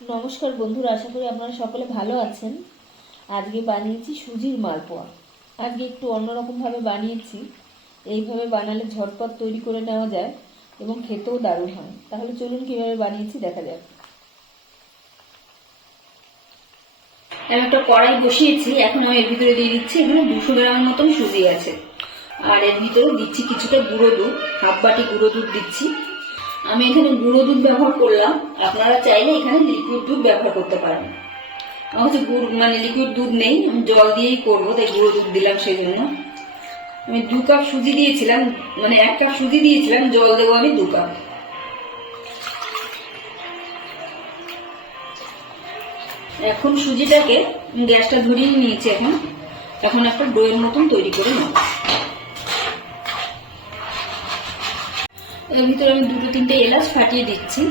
নমস্কার বন্ধুরা, আশা করি আপনারা সকলে ভালো আছেন। আজকে বানিয়েছি সুজির মালপোয়া। আজকে একটু অন্যরকমভাবে বানিয়েছি। এইভাবে বানালে ঝটপট তৈরি করে নেওয়া যায় এবং খেতেও দারুণ হয়। তাহলে চলুন কীভাবে বানিয়েছি দেখা যাক। আমি একটা কড়াই বসিয়েছি, এখন আমি এর ভিতরে দিয়ে দিচ্ছি এখানে দুশো গ্রামের মতন সুজি আছে। আর এর ভিতরে দিচ্ছি কিছুটা গুঁড়ো দুধ, হাফ বাটি গুঁড়ো দুধ দিচ্ছি। আমি এখানে গুঁড়ো দুধ ব্যবহার করলাম। আপনারা চাইলে এখানে লিকুইড দুধ ব্যবহার করতে পারেন। আমার কাছে গুড় মানে লিকুইড দুধ নেই, আমি জল দিয়েই করব, তাই গুঁড়ো দুধ দিলাম সেই জন্য আমি দু কাপ সুজি দিয়েছিলাম মানে এক কাপ সুজি দিয়েছিলাম, জল দেবো আমি দু কাপ। এখন সুজিটাকে গ্যাসটা ধরিয়ে নিয়েছি এখন। এখন একটা ডোয়ের মতন তৈরি করে নেব। এর ভিতরে আমি দুটো তিনটে এলাচ ফাটিয়ে দিচ্ছি।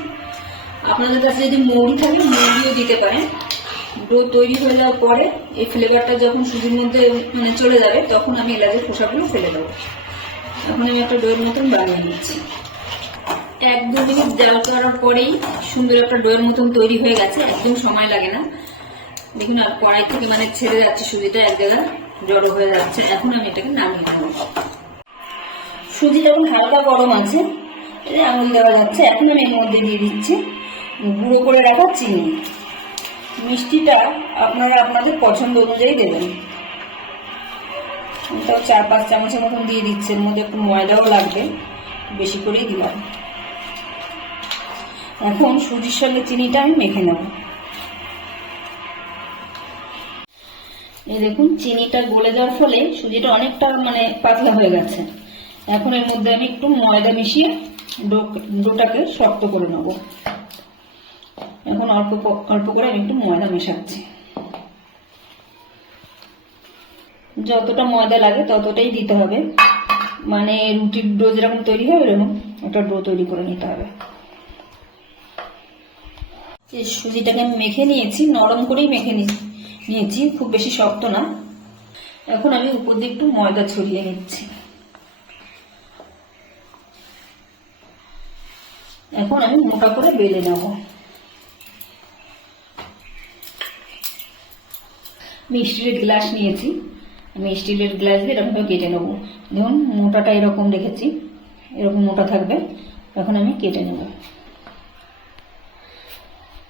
আপনাদের কাছে যদি মৌরি থাকে, মৌরিও দিতে পারেন। ডো তৈরি হয়ে যাওয়ার পরে এই ফ্লেভারটা যখন সুজির মধ্যে মানে চলে যাবে, তখন আমি এলাচের খোসাগুলো ফেলে দেবো। এখন আমি একটা ডোয়ের মতন বানিয়ে নিচ্ছি। এক দু মিনিট জাল করার পরেই সুন্দর একটা ডোয়ের মতন তৈরি হয়ে গেছে, একদম সময় লাগে না। দেখুন, আর কড়াই থেকে মানে ছেড়ে যাচ্ছে সুজিটা, এক জায়গায় জড়ো হয়ে যাচ্ছে। এখন আমি এটাকে নামিয়ে দেবো সুজি যখন হালকা গরম আছে আঙুল দেওয়া যাচ্ছে। এখন আমি এর মধ্যে দিয়ে দিচ্ছি। গুঁড়ো করে রাখা চিনি। মিষ্টিটা আপনারা আপনাদের পছন্দ অনুযায়ী দেবেন। তাও চার, পাঁচ চামচের মতন দিয়ে দিচ্ছি। এর মধ্যে একটু ময়দাও লাগবে। বেশি করেই দিলাম। এখন সুজির সঙ্গে চিনিটা আমি মেখে নেব। এই দেখুন, চিনিটা গলে যাওয়ার ফলে সুজিটা অনেকটা মানে পাতলা হয়ে গেছে। এখন এর মধ্যে আমি একটু ময়দা মিশিয়ে ডোটাকে শক্ত করে নেব। এখন অল্প অল্প করে আমি একটু ময়দা মেশাচ্ছি। যতটা ময়দা লাগে ততটাই দিতে হবে। মানে রুটির ডো যেরকম তৈরি হবে এরকম একটা ডো তৈরি করে নিতে হবে। সুজিটাকে মেখে নিয়েছি, নরম করেই মেখে নিয়েছি, খুব বেশি শক্ত না। এখন আমি উপর দিয়ে একটু ময়দা ছড়িয়ে নিচ্ছি। এখন আমি মোটা করে বেলে নেব। আমি স্টিলের গ্লাস নিয়েছি। আমি স্টিলের গ্লাস দিয়ে এরকম করে কেটে নেব। দেখুন, মোটাটা এরকম রেখেছি। এরকম মোটা থাকবে। এখন আমি কেটে নেব।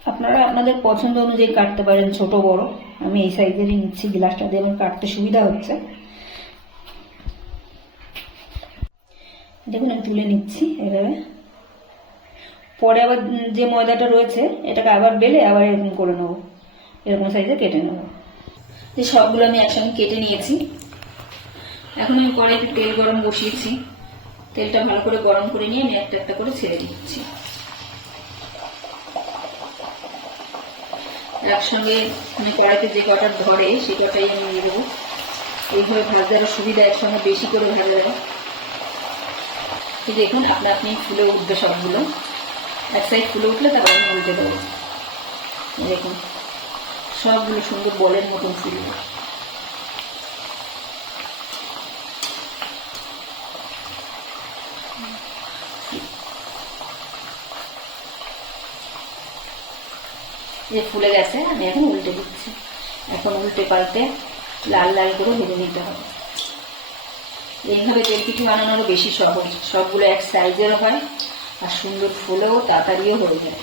আপনারা আপনাদের পছন্দ অনুযায়ী কাটতে পারেন, ছোট, বড়। আমি এই সাইজেরই নিচ্ছি গ্লাসটা দিয়ে, আমার কাটতে সুবিধা হচ্ছে। দেখুন, আমি তুলে নিচ্ছি এভাবে। পরে আবার যে ময়দাটা রয়েছে, এটাকে আবার বেলে আবার এরকম করে নেব। এরকম সাইজে কেটে নেব। যে সবগুলো আমি একসঙ্গে কেটে নিয়েছি। এখন আমি কড়াইতে তেল গরম বসিয়েছি। তেলটা ভালো করে গরম করে নিয়ে আমি একটা একটা করে ছেড়ে দিচ্ছি। একসঙ্গে মানে কড়াইতে যে কটা ধরে সেই কটাই আমি নিয়ে দেবো এইভাবে আরও সুবিধা একসঙ্গে বেশি করে ভাজা এই দেখুন, আপনা আপনি ফুলে উঠবে সবগুলো এক সাইড ফুলে উঠলে তারপর আমি উল্টে দেবো। দেখুন, সবগুলো সুন্দর বলের মতন ফুলবে যে ফুলে গেছে, আমি এখন উল্টে দিচ্ছি। এখন উল্টে পাল্টে লাল লাল করে ভেজে নিতে হবে। এইভাবে তেল পিঠে বানানোরও বেশি সহজ। সবগুলো এক সাইজের হয়। আর সুন্দর ফুলেও তাড়াতাড়িও হয়ে যায়।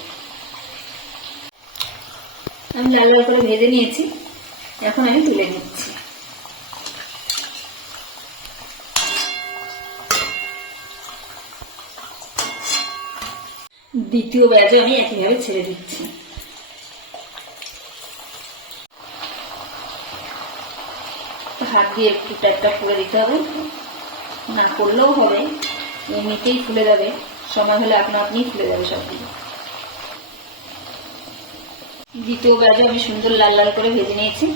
আমি লাল লাল করে ভেজে নিয়েছি। এখন আমি তুলে নিচ্ছি। দ্বিতীয় ব্যাজে আমি একইভাবে ছেড়ে দিচ্ছি। হাত দিয়ে একটু ট্যাপ ট্যাপ করে দিতে হবে। না করলেও হবে। এমনিতেই ফুলে যাবে। সময় হলে আপনা আপনিই ফুলে যাবে সবগুলো। দ্বিতীয় ব্যাজও আমি সুন্দর লাল লাল করে ভেজে নিয়েছি।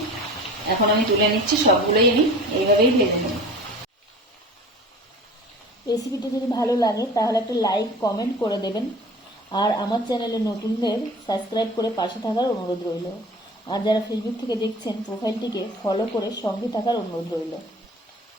এখন আমি তুলে নিচ্ছি, সবগুলোই আমি এইভাবেই ভেজে নেব। রেসিপিটি যদি ভালো লাগে, তাহলে একটা লাইক, কমেন্ট করে দেবেন। আর আমার চ্যানেলে নতুনদের সাবস্ক্রাইব করে পাশে থাকার অনুরোধ রইল। আর যারা ফেসবুক থেকে দেখছেন প্রোফাইলটিকে ফলো করে সঙ্গে থাকার অনুরোধ রইল।